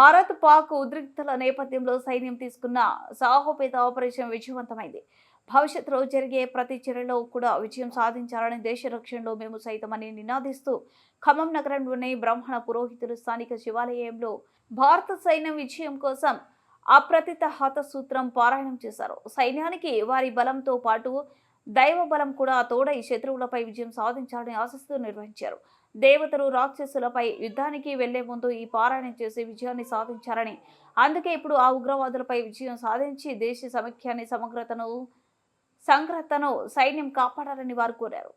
భారత్ పాక్ ఉద్రిక్తల నేపథ్యంలో సైన్యం తీసుకున్న సాహోపేత ఆపరేషన్ విజయవంతమైంది. భవిష్యత్తులో జరిగే ప్రతి చర్యలో కూడా విజయం సాధించాలని దేశ రక్షణలో మేము సైతమని నినాదిస్తూ ఖమ్మం నగరంలోని బ్రాహ్మణ పురోహితులు స్థానిక శివాలయంలో భారత సైన్యం విజయం కోసం అప్రతిత హత సూత్రం పారాయణం చేశారు. సైన్యానికి వారి బలంతో పాటు దైవ బలం కూడా తోడై శత్రువులపై విజయం సాధించాలని ఆశిస్తూ నిర్వహించారు. దేవతలు రాక్షసులపై యుద్ధానికి వెళ్ళే ముందు ఈ పారాయణం చేసి విజయాన్ని సాధించారని. అందుకే ఇప్పుడు ఆ ఉగ్రవాదులపై విజయం సాధించి దేశ సమైక్యాన్ని సమగ్రతను సంగ్రతను సైన్యం కాపాడాలని వారు కోరారు.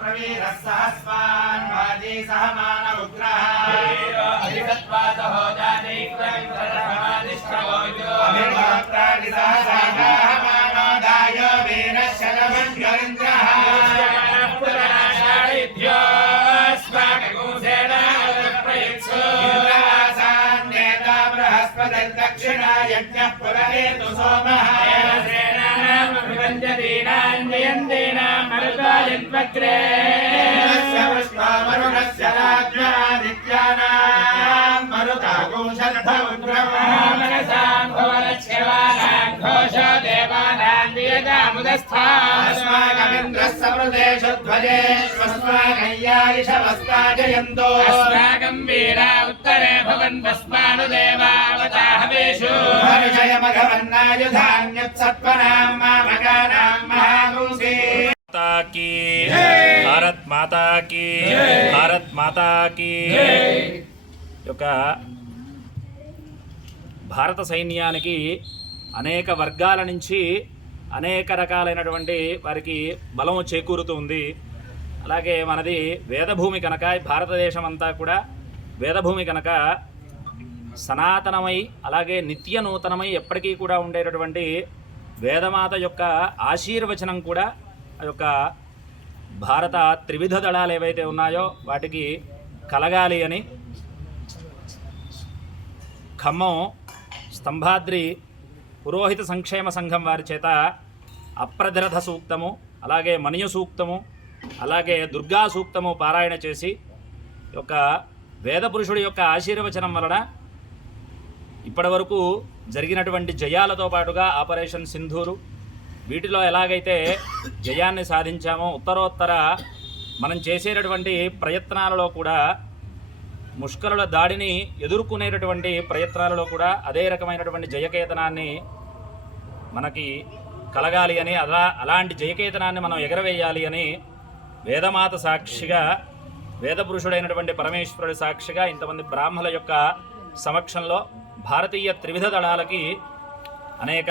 ప్రవీర సహస్వాన్ వాజీ సహమాన ఉగ్రహాయ बृहस्पतिर्दक्षिणायज्ञः पुररेतु सोमः मरुतायद्वक्रे पुष्पामरुणस्य राज्ञादित्यानाम् मरुतागुंशर्भवमनसाम् भुवनच्छिवानाम् घोषो देवानाम् नियतामुदस्थास्माकमिन्द्रः समृदेषु ध्वजेष्वस्माकय्यायिषवस्ता जयन्तो अस्माकम् वीरा उत्तरे भवन् भस्मानुदेवावताहवेषु हर्षयमघवन्नायुधान्युत्सत्त्वनां मामगानां महागुंसे माता की భారత్ మాతా की భారత్ మాతా की యొక్క భారత సైన్యానికి అనేక వర్గాల నుంచి అనేక రకాలైనటువంటి వారికి బలం చేకూరుతుంది అలాగే మనది వేదభూమి కనుక ఈ భారతదేశం అంతా కూడా వేదభూమి కనుక సనాతనమై అలాగే నిత్య నూతనమై ఎప్పటికీ కూడా ఉండేటటువంటి వేదమాత యొక్క ఆశీర్వచనం కూడా ఆ యొక్క భారత త్రివిధ దళాలు ఏవైతే ఉన్నాయో వాటికి కలగాలి అని ఖమ్మం స్తంభాద్రి పురోహిత సంక్షేమ సంఘం వారి చేత అప్రదరథ సూక్తము అలాగే మనియ సూక్తము అలాగే దుర్గా సూక్తము పారాయణ చేసి యొక్క వేద పురుషుడి యొక్క ఆశీర్వచనం వలన ఇప్పటివరకు జరిగినటువంటి జయాలతో పాటుగా ఆపరేషన్ సింధూరు వీటిలో ఎలాగైతే జయాన్ని సాధించామో ఉత్తరోత్తర మనం చేసేటటువంటి ప్రయత్నాలలో కూడా ముష్కరుల దాడిని ఎదుర్కొనేటటువంటి ప్రయత్నాలలో కూడా అదే రకమైనటువంటి జయకేతనాన్ని మనకి కలగాలి అని అలా అలాంటి జయకేతనాన్ని మనం ఎగరవేయాలి అని వేదమాత సాక్షిగా వేదపురుషుడైనటువంటి పరమేశ్వరుడి సాక్షిగా ఇంతమంది బ్రాహ్మణుల యొక్క సమక్షంలో భారతీయ త్రివిధ దళాలకి అనేక